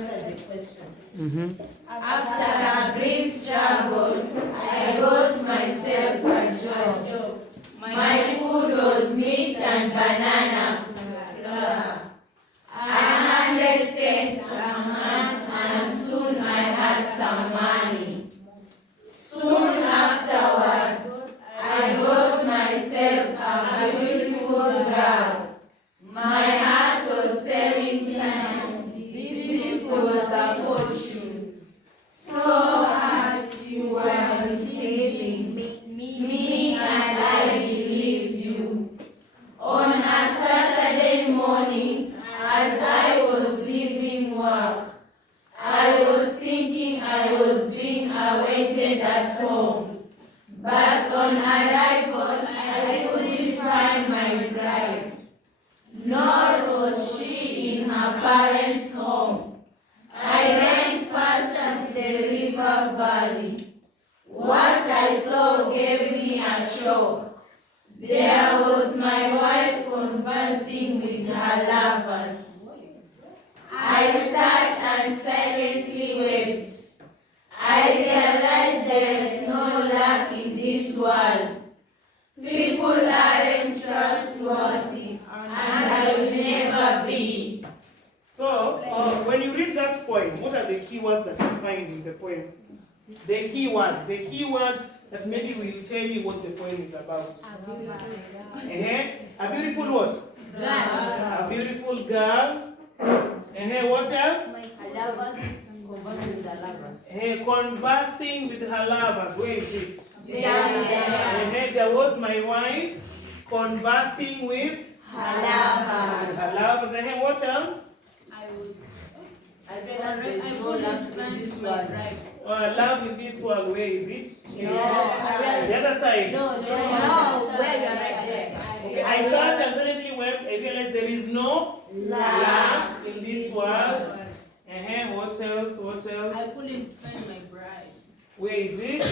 answer the question. After a brief struggle, I got myself a job. My food was meat and banana flour. 100 cents a month, and soon I had some money. Soon afterwards, I got myself a beautiful girl. My heart was telling me this was a fortune. So as you were deceiving me and I believed you. On a Saturday morning, as I was leaving work, I was thinking I was being awaited at home. But on arrival, I couldn't find my bride, nor was she in her parents' home. I ran fast to the river valley. What I saw gave me a shock. There was my wife conversing with her lovers. I sat and silently wept. I realized there is no luck in this world. People aren't trustworthy, and I will never be. So, when you read that poem, what are the keywords that you find in the poem? The keywords that maybe will tell you what the poem is about. A beautiful what? A beautiful girl. What else? Conversing with her lovers. Where is it? There was my wife conversing with her lovers. What else? I realized there is no love in this world. Love in this world, where is it? The other side. No, where you are right there. Okay, I searched and suddenly wept. I realized there is no love in this world. What else? I couldn't find my bride. Where is it?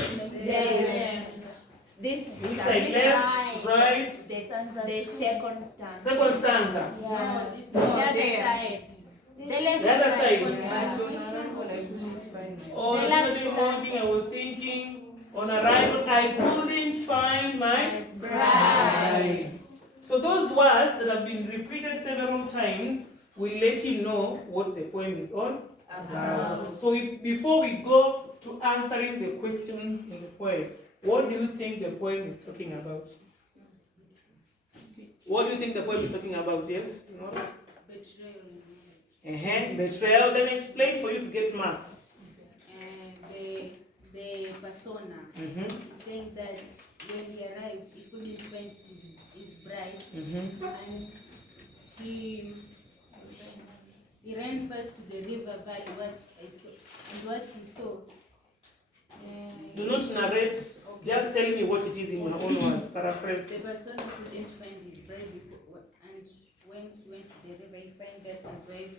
This side, left, right. The second stanza. Second stanza. The other side. The other side. Oh, The yesterday last morning I was thinking, on arrival, I couldn't find my bride. So those words that have been repeated several times will let you know what the poem is all about. So before we go to answering the questions in the poem, what do you think the poem is talking about? What do you think the poem is talking about? Yes? No? Betrayal. Betrayal. Then explain for you to get marks. And the persona saying that when he arrived, he couldn't find his bride, and he ran first to the river valley. What I saw and what he saw. Do not narrate. Just tell me what it is in your own words. Paraphrase. The person couldn't find his bride, and when he went to the river, he found that his wife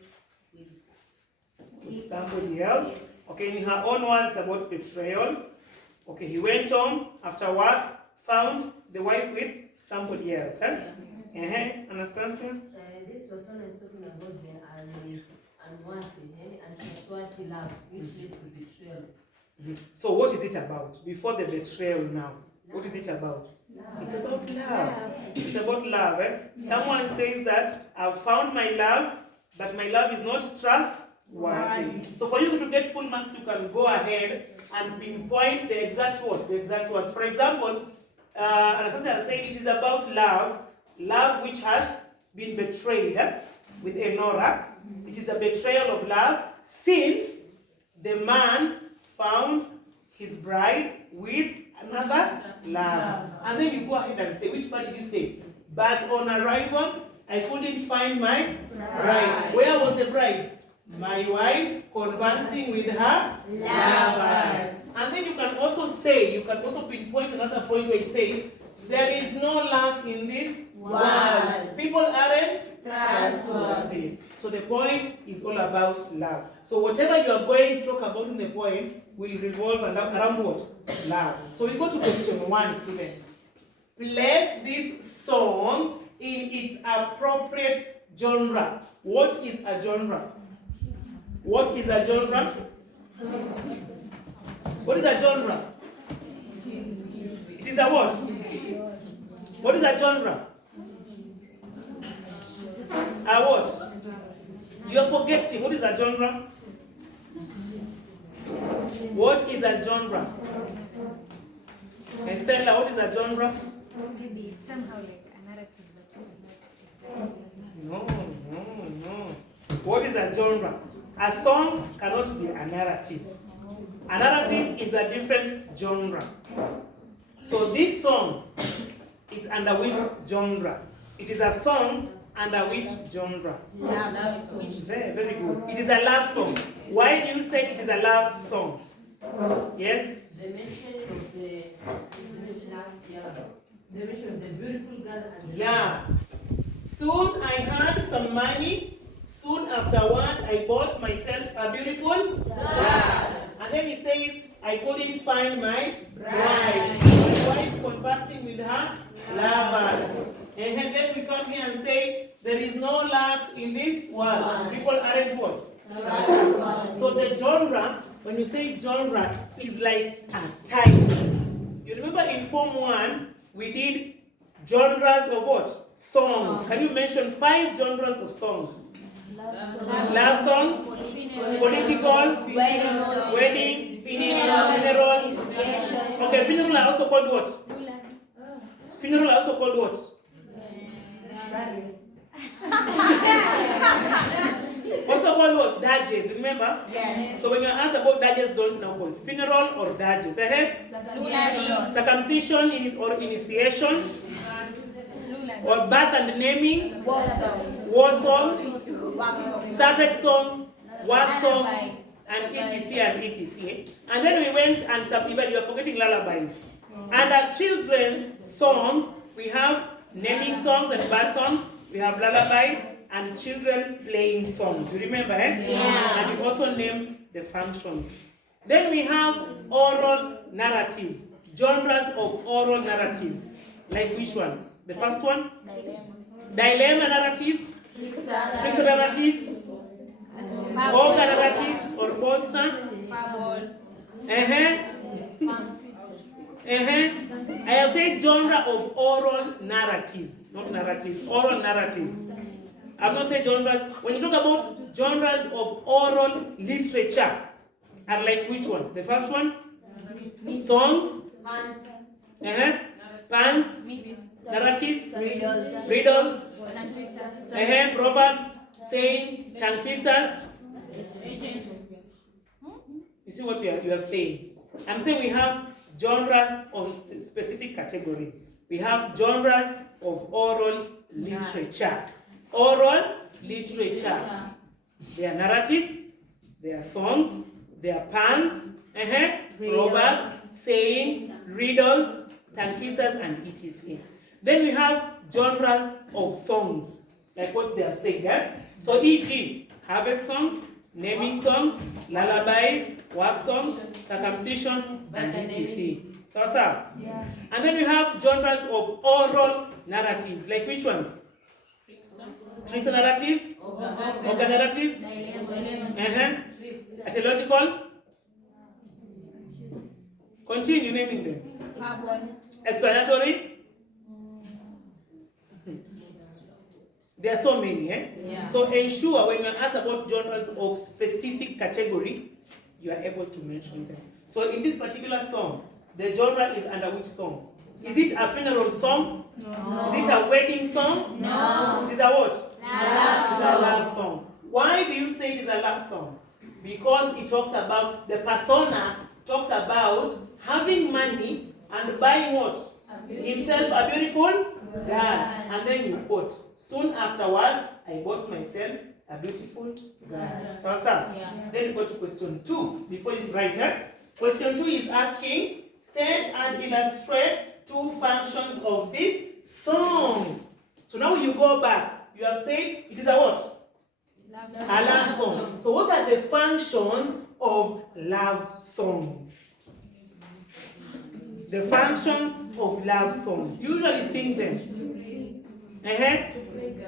with somebody else. Okay, in her own words about betrayal. Okay, he went home after work, found the wife with somebody else. Anastasia? This person is talking about the unworthy and trustworthy love, which led to betrayal. So what is it about? Before the betrayal now, what is it about? It's about love. It's about love. Someone says that I've found my love, but my love is not trustworthy. So for you to get full marks, you can go ahead and pinpoint the exact word, the exact words. For example, Anastasia said it is about love which has been betrayed with Enora. It is a betrayal of love since the man found his bride with another love. And then you go ahead and say, which part did you say? But on arrival, I couldn't find my bride. Where was the bride? My wife conversing with her lovers. And then you can also say, you can also pinpoint another point where it says, there is no love in this world. People aren't trustworthy. So the poem is all about love. So whatever you are going to talk about in the poem will revolve around what? Love. So we go to question 1, students. Place this song in its appropriate genre. What is a genre? What is a genre? What is a genre? It is a what? What is a genre? A what? You are forgetting. What is a genre? What is a genre? Estella, what is a genre? Maybe it's somehow like a narrative, but it is not exactly. No. What is a genre? A song cannot be a narrative. A narrative is a different genre. So this song, it's under which genre? It is a song under which genre? Love song. Very, very good. It is a love song. Why do you say it is a love song? Yes? The mention of the beautiful girl and the Yeah. Soon I had some money. Soon afterwards I bought myself a beautiful bride. And then he says, I couldn't find my bride. My wife conversing with her lovers. And then we come here and say, there is no luck in this world. People aren't what? So the genre, when you say genre, is like a type. You remember in Form 1, we did genres of what? Songs. Can you mention 5 genres of songs? Love songs, political, wedding, funeral. Okay, funeral are also called what? Funeral are also called what? Also called what? Dirges, remember? Yes. So when you're asked about dirges, don't now call funeral or dirges. Circumcision or initiation, or birth and naming, war songs, sacred songs, work songs, and etc. And then we went and subdivided. You are forgetting lullabies. And our children songs, we have naming songs and birth songs. We have lullabies and children playing songs. You remember, eh? Yeah. And we also name the functions. Then we have oral narratives, genres of oral narratives. Like which one? The first one? Dilemma narratives, trickster narratives, ogre narratives or monster. I have said genre of oral narratives, not narratives, oral narratives. I've not said genres. When you talk about genres of oral literature, are like which one? The first one? Songs, puns, narratives, riddles, proverbs, saying, tongue twisters. You see what you have said? I'm saying we have genres on specific categories. We have genres of oral literature. Oral literature. They are narratives, they are songs, they are puns, proverbs, sayings, riddles, tongue twisters, and etc. Then we have genres of songs, like what they have said there. So e.g., harvest songs, naming songs, lullabies, work songs, circumcision, and etc. So, yes. And then we have genres of oral narratives, like which ones? Trickster narratives, ogre narratives, etiological. Continue naming them. Explanatory. There are so many, eh? Yeah. So ensure when you're asked about genres of specific category, you are able to mention them. So in this particular song, the genre is under which song? Is it a funeral song? No. Is it a wedding song? No. It is a what? A love song. Why do you say it is a love song? Because it talks about, the persona talks about having money and buying what? Himself a beautiful girl. And then you quote, soon afterwards, I bought myself a beautiful girl. So, then you go to question 2 before you write it. Question 2 is asking, state and illustrate 2 functions of this song. So now you go back. You have said it is a what? A love song. So what are the functions of love song? The functions of love songs. You usually sing them.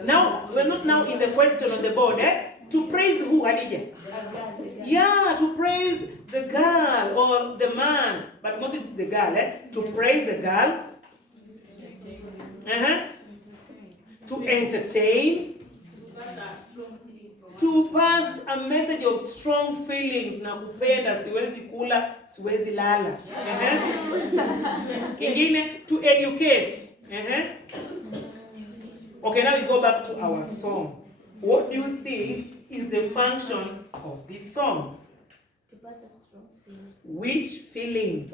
Now, we're not now in the question on the board, eh? To praise who, Adija? Yeah, to praise the girl or the man, but mostly it's the girl, To praise the girl. To entertain. To pass a message of strong feelings. Nakupenda, siwezi kula, siwezi lala. Kingine, to educate. Okay, now we go back to our song. What do you think is the function of this song? To pass a strong feeling. Which feeling?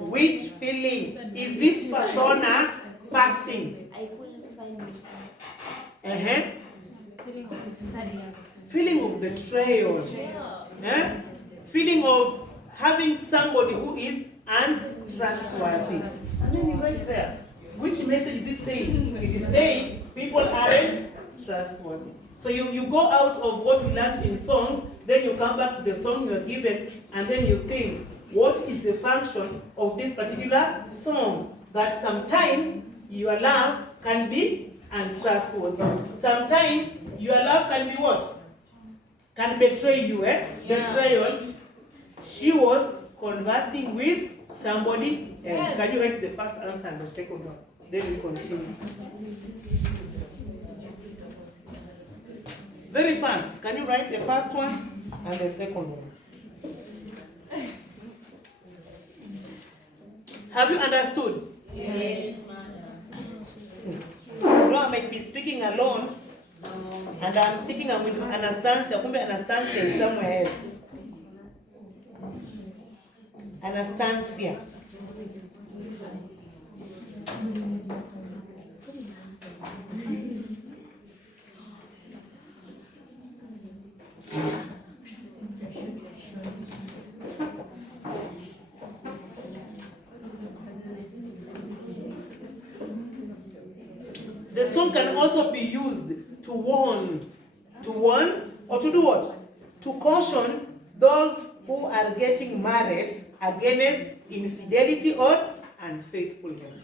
Which feeling is this persona passing? I couldn't find it. Feeling of sadness. Feeling of betrayal. Feeling of having somebody who is untrustworthy. And then right there, which message is it saying? It is saying people aren't trustworthy. So you go out of what we learned in songs, then you come back to the song you're given, and then you think, what is the function of this particular song? That sometimes your love can be untrustworthy. Sometimes your love can be what? Can betray you, Betrayal. She was conversing with somebody else. Can you write the first answer and the second one? Then we continue. Very fast. Can you write the first one and the second one? Have you understood? Yes. No, I might be speaking alone, and I'm thinking I'm with Anastasia. Kumbe Anastasia is somewhere else. Anastasia. The song can also be used to warn or to do what? To caution those who are getting married against infidelity or unfaithfulness.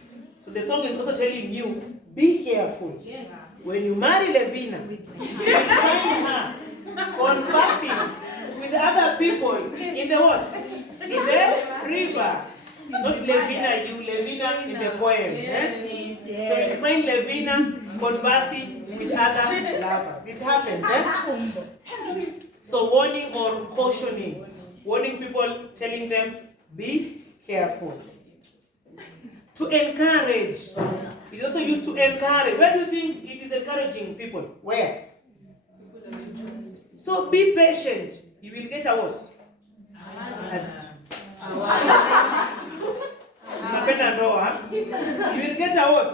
So the song is also telling you, be careful. Yes. When you marry Levina, you find her conversing with other people in the what? In the river. Not Levina, you Levina in the poem. So you find Levina conversing with other lovers. It happens, So warning or cautioning. Warning people, telling them, be careful. To encourage. It's also used to encourage. Where do you think it is encouraging people? Where? So be patient. You will get a what? Napenda ndoa. You will get a what?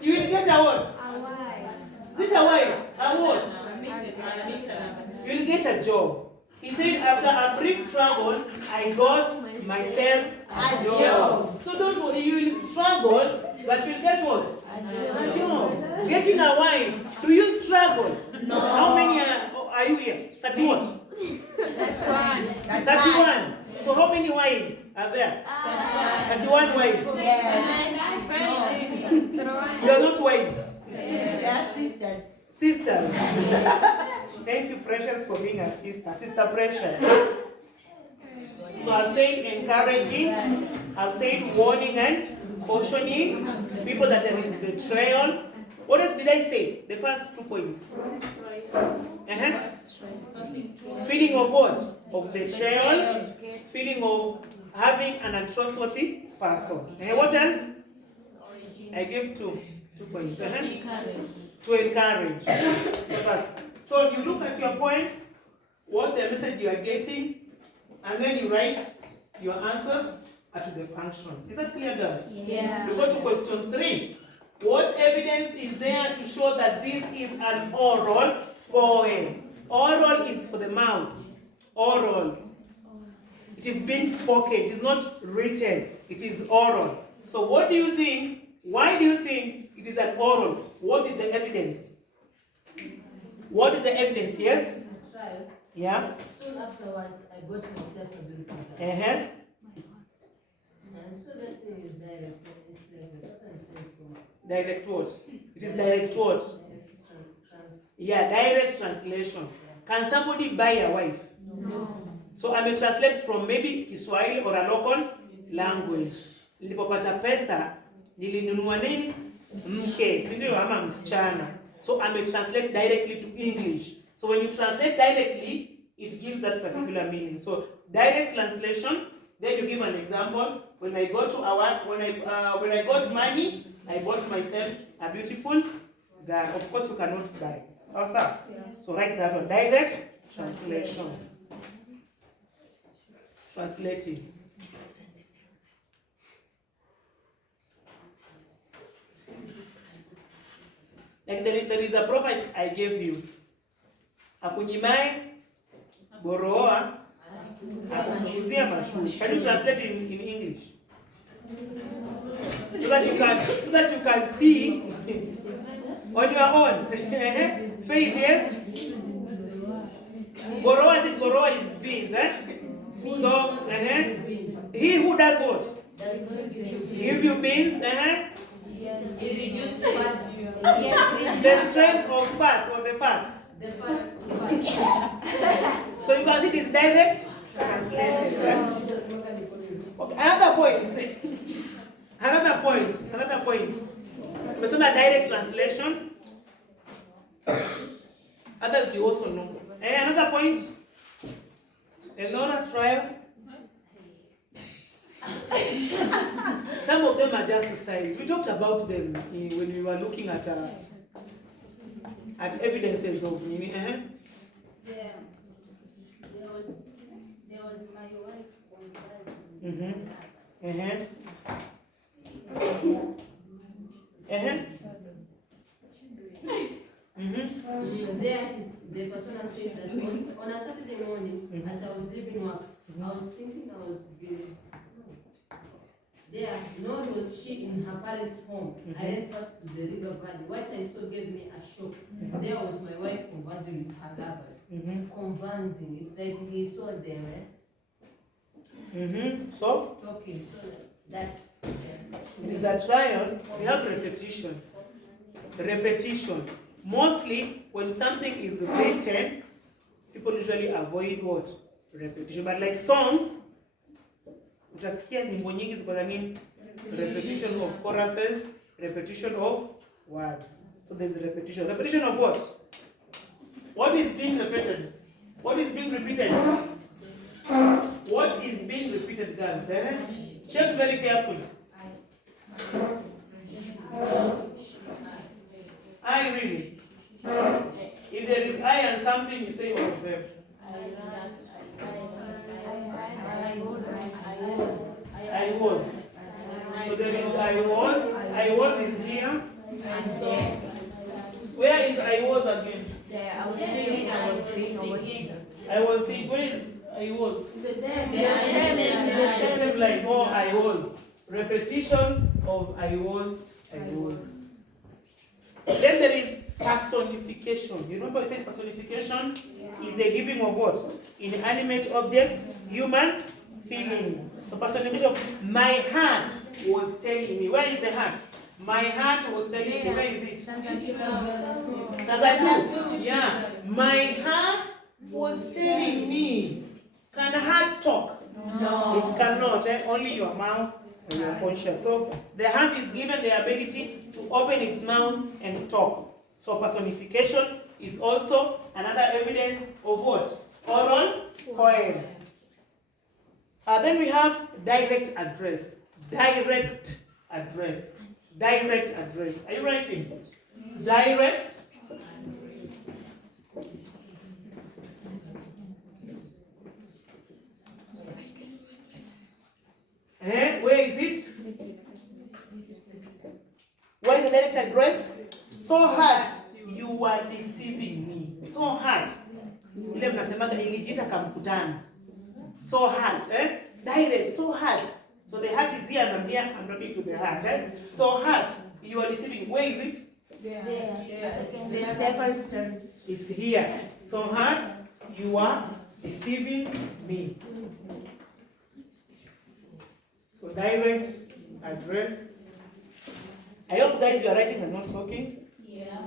You will get a what? Is it a wife? A what? You will get a job. He said, after a brief struggle, I got myself a job. So don't worry, you will struggle, but you'll get what? A job. Getting a wife. Do you struggle? No. How many are you here? 30 what? 31. So how many wives are there? 31 wives. You are not wives. They are sisters. Sisters. Thank you, Precious, for being a sister. Sister Precious. So I've said encouraging, I've said warning and cautioning people that there is betrayal. What else did I say? The first 2 points. Feeling of what? Of betrayal. Feeling of having an untrustworthy person. What else? I gave 2 points. To encourage. So you look at your point, what the message you are getting, and then you write your answers at the function. Is that clear, girls? Yes. We go to question 3. What evidence is there to show that this is an oral poem? Oral is for the mouth. Oral. It is being spoken. It is not written. It is oral. So what do you think? Why do you think it is an oral? What is the evidence? What is the evidence? Yes? Trial. Yeah? Soon afterwards, I got myself a beautiful girl. Uh-huh. And so that thing is direct. It's like that. That's what I said from. Direct what? It is direct what? It's Yeah, direct translation. Can somebody buy a wife? No. So I may translate from maybe Kiswahili or a local language. Nilipopata pesa, nilinunua nini? Mke, si ndio ama msichana. So I may translate directly to English. So when you translate directly, it gives that particular meaning. So direct translation, then you give an example. When I got when I got money, I bought myself a beautiful girl. Of course, you cannot buy. So write that one. Direct translation. Translating. Like there is a prophet I gave you. Akunyimae borooa akukuzia mashu. Can you translate in English? So that you can see on your own. Faith, yes? Borooa is beans, So he who does what? Give you beans, You reduce fats. The strength of fats or the fats. The fats. So you can see this direct translated. Okay, another point. Another point. Tumesema direct translation. Others you also know. Another point. Elnora trial. Some of them are just styles. We talked about them when we were looking at evidences of meaning. There was my wife on There is the person says that on a Saturday morning, as I was leaving work, I was thinking I was busy. There, nor was she in her parents' home. I ran first to the river valley. What I saw gave me a shock. There was my wife conversing with her lovers. Conversing. It's like he saw them, So talking. So that's it is a trial. We have repetition. Repetition. Mostly when something is written, people usually avoid what? Repetition. But like songs, utasikia nyimbo nyingi ziko na nini? Repetition of choruses, repetition of words. So there's repetition. Repetition of what? What is being repeated? What is being repeated? What is being repeated, guys? Check very carefully. I really. If there is I and something, you say what there. I was. So there is I was. I was is here. Where is I was again? I was thinking, I was being. I was thinking, where is I was? The same. The same like, oh, I was. Repetition of I was, I was. Then there is personification. You remember I said personification is the giving of what? Inanimate objects, human feelings. So personification of my heart was telling me. Where is the heart? My heart was telling me. Where is it? Stanza 2. Yeah. My heart was telling me. Can a heart talk? No. It cannot. Only your mouth and your conscience. So the heart is given the ability to open its mouth and talk. So personification is also another evidence of what? Oral poem. Then we have direct address. Direct address. Direct address. Are you writing? Direct. Where is it? Where is the direct address? So hard you are deceiving me. So hard. Ile mnasemaga nilijiita kamkutano. So hard, direct, so hard. So the heart is here and I'm here, I'm talking to the heart, So hard, you are deceiving. Where is it? The second stanza. It's here. So hard, you are deceiving me. So direct address. I hope guys you are writing and not talking. Yeah.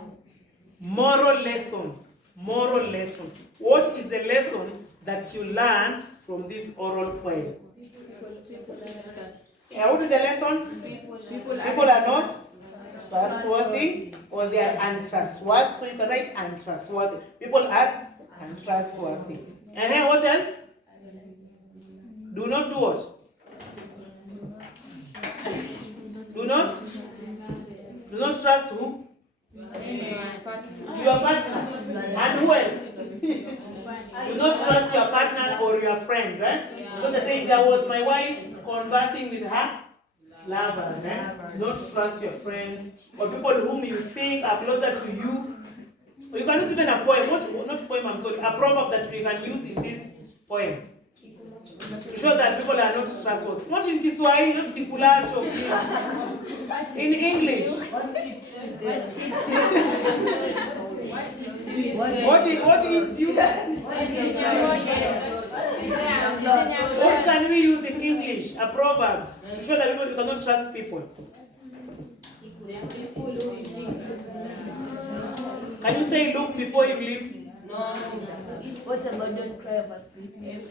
Moral lesson. Moral lesson. What is the lesson that you learn from this oral poem? Yeah, what is the lesson? People are not trustworthy, or they are untrustworthy. So you can write untrustworthy. People are untrustworthy. And what else? Do not do what? Do not trust who? Your partner. And who else? Do not trust your partner or your friends. So they say there was my wife conversing with her lovers. Do not trust your friends or people whom you think are closer to you. Or you can use even a poem. Not poem, I'm sorry. A proverb that we can use in this poem. To show that people are not trustworthy. Not in Kiswahili, not Kikulacho. In English. What is you? What can we use in English? A proverb to show that people cannot trust people. Can you say look before you leap? What about don't cry over spilled milk?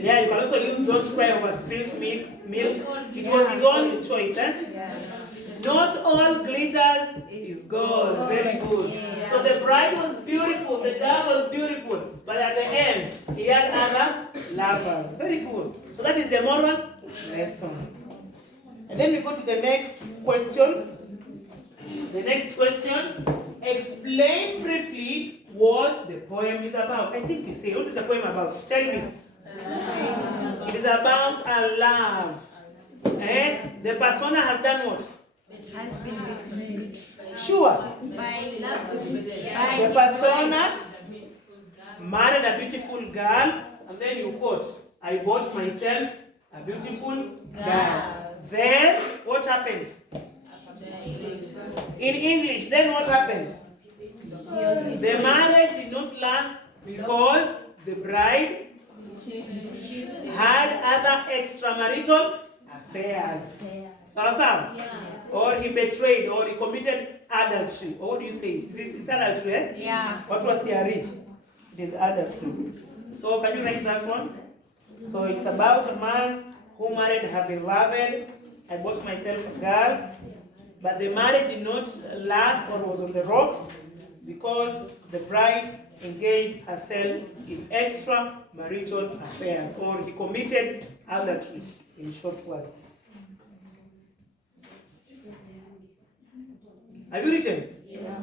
Yeah, you can also use don't cry over spilled milk. It was his own choice, Yeah. Not all glitters is gold. Very good. So the bride was beautiful, the dove was beautiful, but at the end, he had other lovers. Very good. So that is the moral lesson. And then we go to the next question. The next question, explain briefly what the poem is about. I think you say, what is the poem about? Tell me. It is about a love. And the persona has done what? Has been betrayed. Sure. By love. The persona married a beautiful girl, and then you quote, I bought myself a beautiful girl. Then, what happened? In English, then what happened? The marriage did not last because the bride had other extramarital affairs. Sasa? Or he betrayed, or he committed adultery. Or what do you say? It's adultery, eh? Yeah. What was Yari? It is adultery. So can you write that one? So it's about a man who married her beloved. I bought myself a girl. But the marriage did not last or was on the rocks because the bride engaged herself in extramarital affairs, or he committed adultery, in short words. Have you written? Yeah.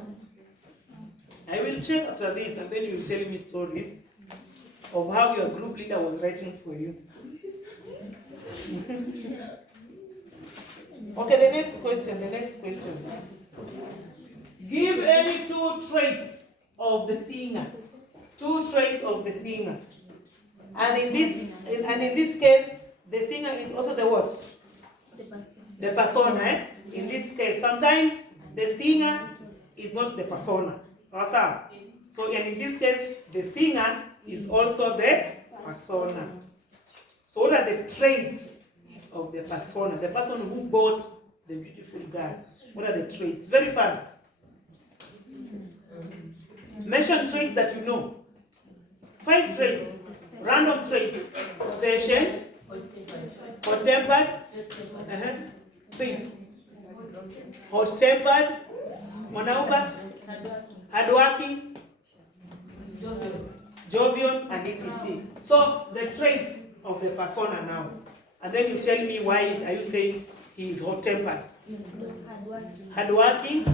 I will check after this, and then you will tell me stories of how your group leader was writing for you. Okay, the next question. Give any two traits of the singer. Two traits of the singer. And in this case, the singer is also the what? The persona. Eh? In this case, sometimes the singer is not the persona. So in this case, the singer is also the persona. So what are the traits of the persona? The person who bought the beautiful girl. What are the traits? Very fast. Mention traits that you know. 5 traits. Random traits. Patient. Hot-tempered. 3. Hot-tempered. Mwanauba. Hardworking. Jovial, and etc. So the traits of the persona now. And then you tell me why are you saying he is hot-tempered? Hardworking.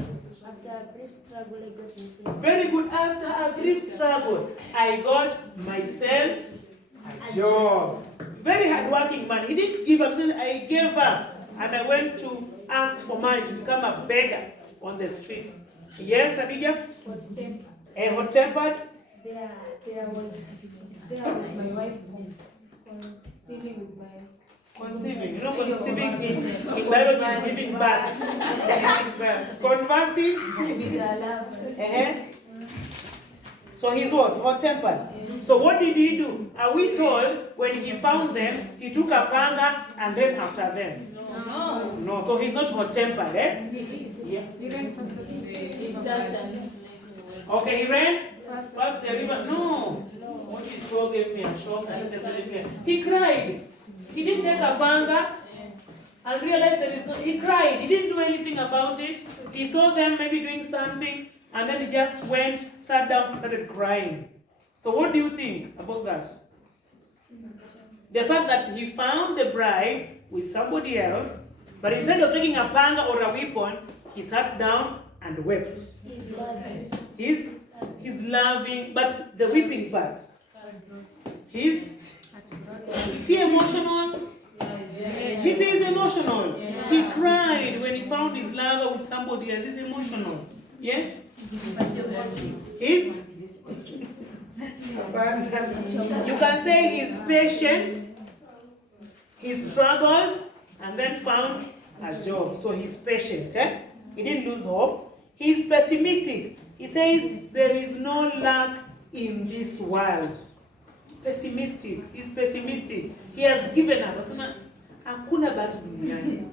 After a brief struggle, I got myself. Very good. After a brief struggle, I got myself a job. Very hardworking man. He didn't give up. He said, I gave up. And I went to ask for money to become a beggar on the streets. Yes, Abidja? Hot-tempered. A hot-tempered? There was my wife conceiving with my... Conceiving. You know, conceiving in biology is giving birth. Conversing. with her lovers. So he's what? Hot-tempered. So what did he do? Are we told when he found them, he took a panga and then after them? No, so he's not hot-tempered, eh? Yeah. Okay, he ran past the river. No. What he saw gave me a shock. He cried. He didn't take a panga and realize there is no. He cried. He didn't do anything about it. He saw them maybe doing something, and then he just went, sat down, started crying. So what do you think about that? The fact that he found the bride with somebody else, but instead of taking a panga or a weapon, he sat down and wept. He's loving, but the weeping part. Is he emotional? He says emotional. He cried when he found his lover with somebody else. He's emotional. Yes? He's you can say he's patient, he struggled, and then found a job. So he's patient. He didn't lose hope. He's pessimistic. He says there is no luck in this world. Pessimistic. He's pessimistic. He has given up. Anasema hakuna bahati duniani.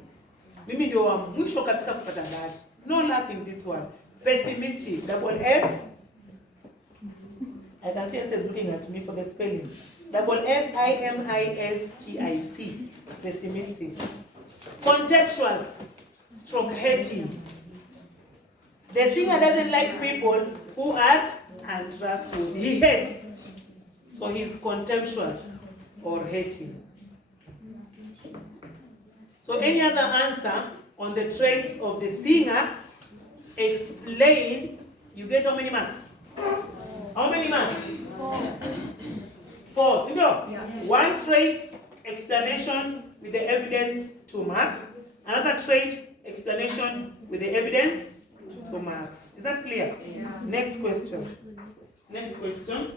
Mimi ndio wa mwisho kabisa kupata bahati. No luck in this world. Pessimistic. Double S. I can see Esther is looking at me for the spelling. Double S-I-M-I-S-T-I-C. Pessimistic. Contemptuous. Stroke hating. The singer doesn't like people who are untrustworthy. He hates. So he's contemptuous or hating. So any other answer on the traits of the singer, explain, you get how many marks? How many marks? 4. Single? Yes. One trait, explanation with the evidence, 2 marks. Another trait, explanation with the evidence, 2 marks. Is that clear? Yes. Next question. Next question.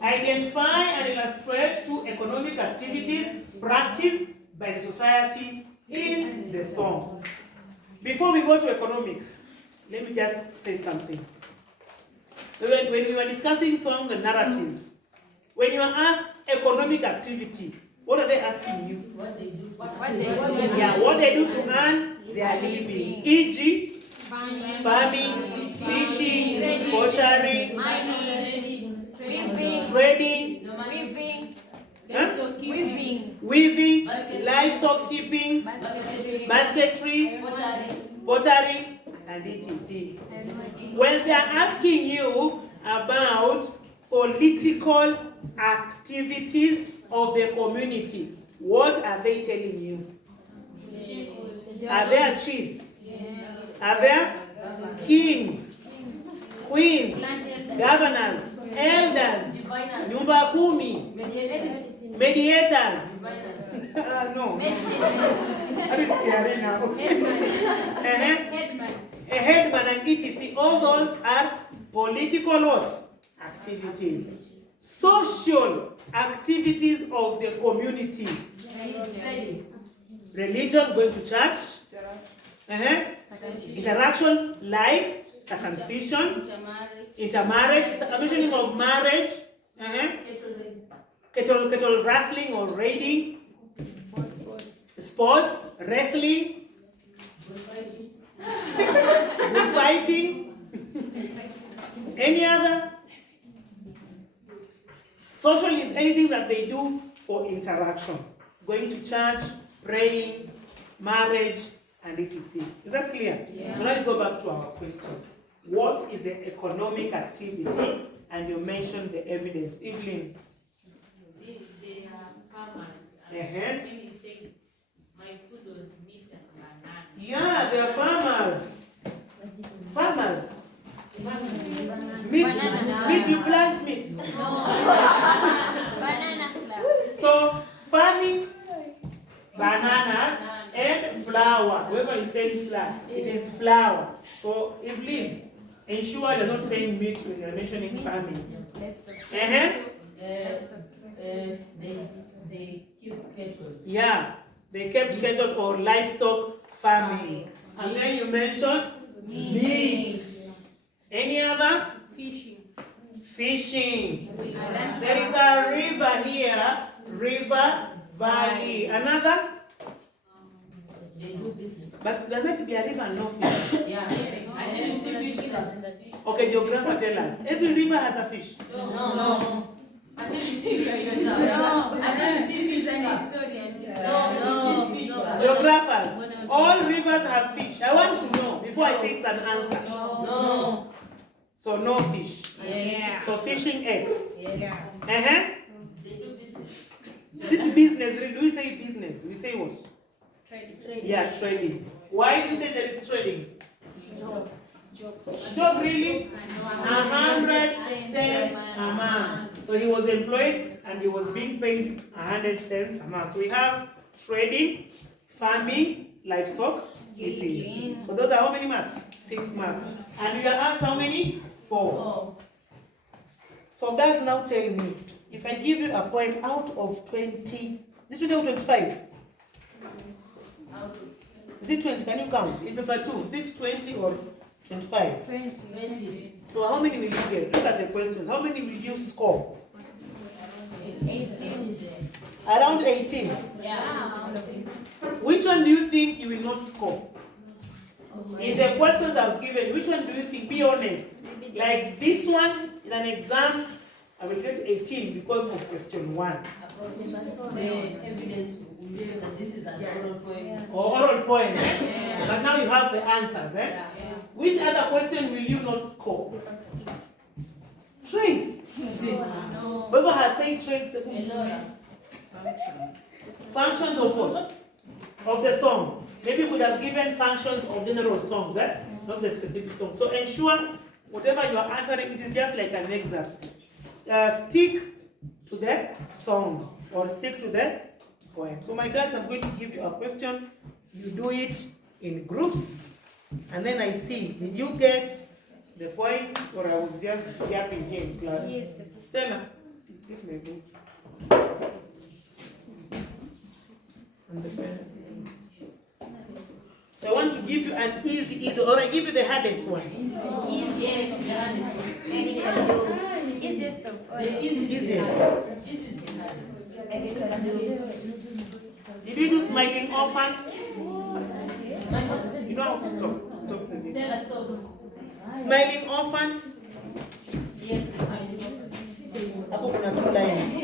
Identify and illustrate 2 economic activities practiced by the society in the song. Before we go to economic, let me just say something. When we were discussing songs and narratives, when you are asked economic activity, what are they asking you? What they do. What they do to earn their living. E.g., farming, fishing, pottery, trading, weaving, livestock keeping, basketry, pottery, and etc. When they are asking you about political activities of the community, what are they telling you? Are there chiefs? Are there kings, queens, governors, elders, nyumba kumi, mediators? No. That is CRA now. A headman and etc. All those are political what? Activities. Social activities of the community. Religion, going to church. Interaction like circumcision, intermarriage, mentioning of marriage, cattle wrestling or raiding, sports, wrestling, bullfighting, any other. Social is anything that they do for interaction. Going to church, praying, marriage, and etc. Is that clear? Yeah. So let's go back to our question. What is the economic activity? And you mentioned the evidence. Evelyn. They are farmers. He said, my food was meat and banana. Yeah, they are farmers. Farmers. Meat, you plant meat. No. Banana flour. So, farming bananas and flour. Whoever is saying flour, it is flour. So, Evelyn, ensure you're not saying meat when you're mentioning farming. They keep cattle. Yeah, they kept cattle or livestock farming. And then you mentioned meat. Any other? Fishing. There is a river here, river valley. Another? They do business. But there might be a river and no fish. Yeah. Until you see fish traps. Okay, geographer tell us. Every river has a fish. No. Until you see fish traps. No. Until you see fish traps. No. Fish traps. Geographers, all rivers have fish. I want to know before I say it's an answer. No. So no fish. Yeah. So fishing eggs. Yeah. Uh-huh. They do business. Is it business? Do we say business? We say what? Trading. Yeah, trading. Why do you say there is trading? Job. Job really? 100 cents a month. So he was employed and he was being paid 100 cents a month. So we have trading, farming, livestock, keeping. So those are how many marks? 6 marks. And we are asked how many? 4. So guys, now tell me, if I give you a point out of 20, is it 20 or 25? Is it 20? Can you count? In paper 2, is it 20 or 25? 20. So how many will you get? Look at the questions. How many will you score? 18. Around 18. Yeah. Which one do you think you will not score? In the questions I've given, which one do you think? Be honest. Like this one, in an exam, I will get 18 because of question 1. The evidence will show that this is an oral point. Or oral point. But now you have the answers. Yeah. Which other question will you not score? Traits. Whoever has said traits. Elora. Functions of what? Of the song. Maybe you could have given functions of general songs, not the specific song. So ensure whatever you are answering, it is just like an exam. Stick to the song or stick to the poem. So my guys, I'm going to give you a question. You do it in groups, and then I see, did you get the points or I was just yapping here in class? Yes. Stella, get my book. And the pen. So I want to give you an easy, or I give you the hardest one. Yes, the hardest. Easiest of all. The Easiest. Did you do smiling orphan? You know how to stop. Stop the video. Stella, stop. Smiling orphan. Yes, it's fine. Hapo kuna 2 lines.